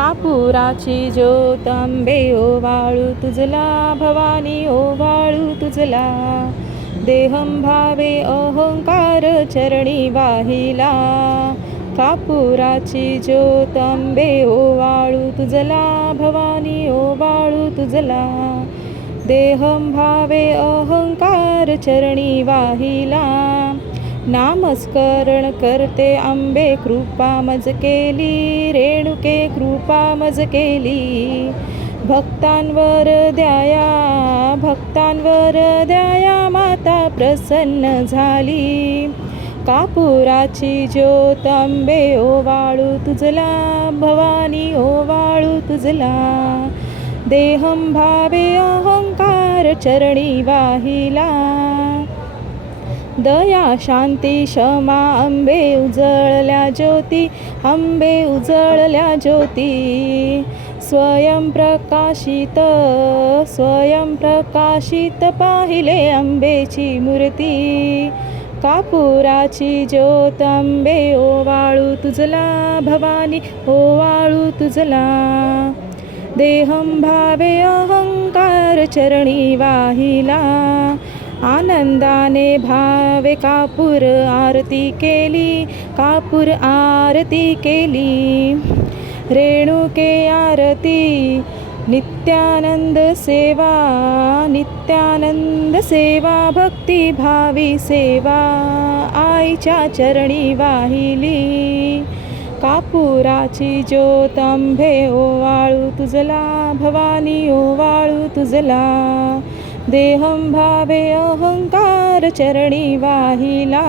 कापुराची ज्योत आंबे ओवाळू तुझला भवानी ओवाळू तुझला. देहं भावे अहंकार चरणी वाहिला. कापुराची ज्योत आंबे ओवाळू तुझला भवानी ओवाळू तुझला. देहं भावे अहंकार चरणी वाहिला. नामस्करण करते आंबे कृपा मज केली रेणुके कृपा मज केली भक्तांवर द्याया भक्तांवर द्याया माता प्रसन्न झाली. कापुराची ज्योत आंबे ओवाळू तुझला भवानी ओवाळू तुझला. देहं भावे अहंकार चरणी वाहिला. दया शांती क्षमा आंबे उजळल्या ज्योती आंबे उजळल्या ज्योती. स्वयंप्रकाशित स्वयंप्रकाशित पाहिले आंबेची मूर्ती. कापुराची ज्योत आंबे ओवाळू तुझला भवानी ओवाळू तुझला. देहं भावे अहंकार चरणी वाहिला. आनंदाने भावे कापूर आरती केली कापूर आरती केली. रेणुके आरती नित्यानंद सेवा नित्यानंद सेवा भक्ती भावी सेवा आईच्या चरणी वाहिली. कापुराची ज्योत आंबे ओवाळू तुझला भवानी ओवाळू तुझला. देहं भावे अहंकार चरणी वाहिला।